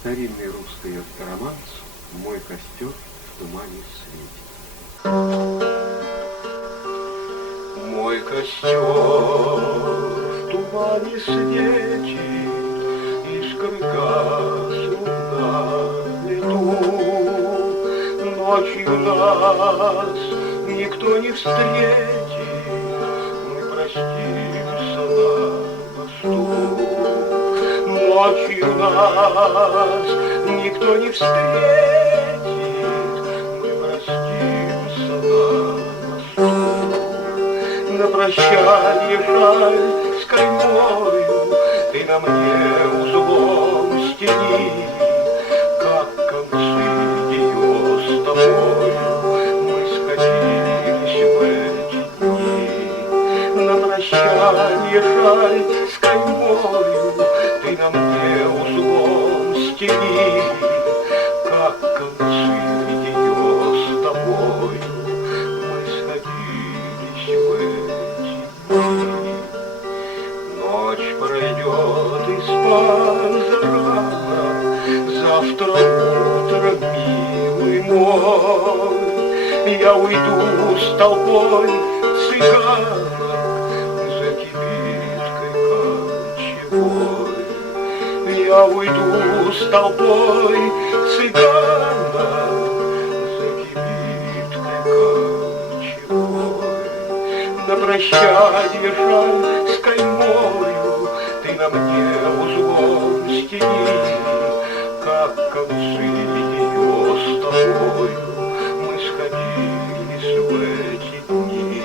Старинный русский романс «Мой костер в тумане светит». Мой костер в тумане светит, искры гаснут на лету. Ночью нас никто не встретит, мы простимся на мосту. Ночью нас никто не встретит, мы простимся на мосту. На прощанье шаль с каймою ты на мне узлом стяни, как концы ее с тобою мы сходились в эти дни. На прощанье шаль с каймою ты на мне узлом стяни, как концы ее с тобой мы сходились в эти дни. Ночь пройдет и спать рано, завтра утром, милый мой, я уйду с толпой цыганок за кибиткой кочевой. Я уйду с толпой цыганок за кибиткой кочевой. На прощанье шаль с каймою ты на мне узлом стяни, как концы ее с тобою мы сходились в эти дни.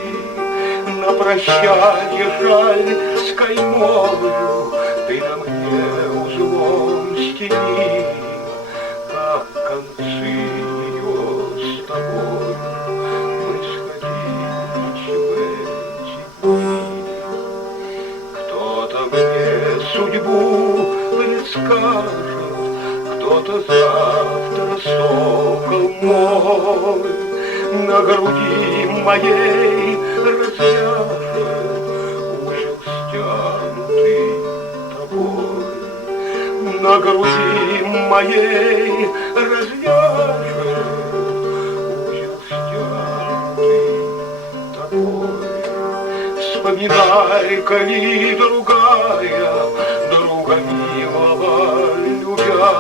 На прощанье шаль с каймою ты на мне узлом стяни, как концы ее с тобой мы сходились в эти дни. Кто-то мне судьбу предскажет, кто-то завтра сокол мой на груди моей развяжет узел стянутый тобой. На груди моей развяжет узел стянутый тобой. Вспоминай, коли другая, друга милого любя,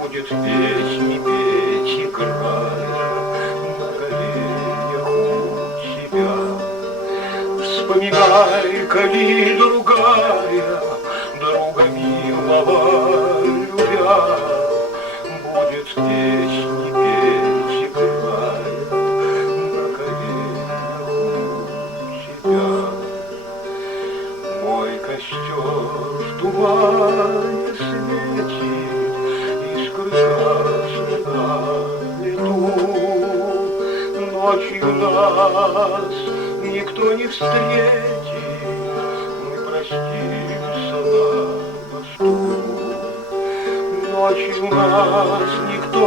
будет песни петь, играя на коленях у тебя. Вспоминай, коли другая, друга милого любя, будет песни петь, играя на коленях у тебя. Мой костер в тумане светит, искры гаснут на лету. Ночью нас никто не встретит, мы простимся на мосту. Ночью нас никто